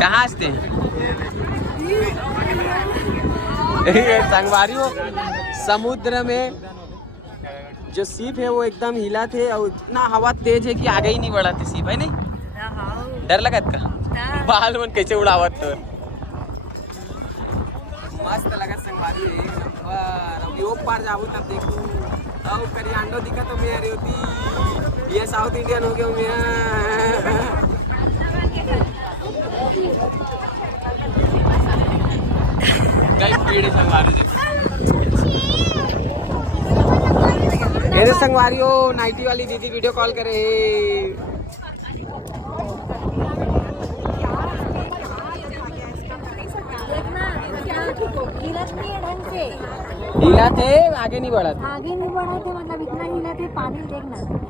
कहाँ हंसते हैं? संगवारी हो, समुद्र में जो सीप है वो एकदम हिला थे और इतना हवा तेज है कि आगे ही नहीं बढ़ा थे सीप, है नहीं? डर लगा का बाल मन कैसे उड़ावत तो मस्त लगा संगवारी है। अब यो पार जाऊँ तब देखूँ अब करियाडो दिखा तो मैं रही होती, ये साउथ इंडियन हो गया मैं। मेरे संगवारी हो, नाइटी वाली दीदी वीडियो कॉल करे। हिला थे आगे नहीं बढ़ा थे, आगे नहीं बढ़ा थे मतलब इतना हिला थे पानी देखना।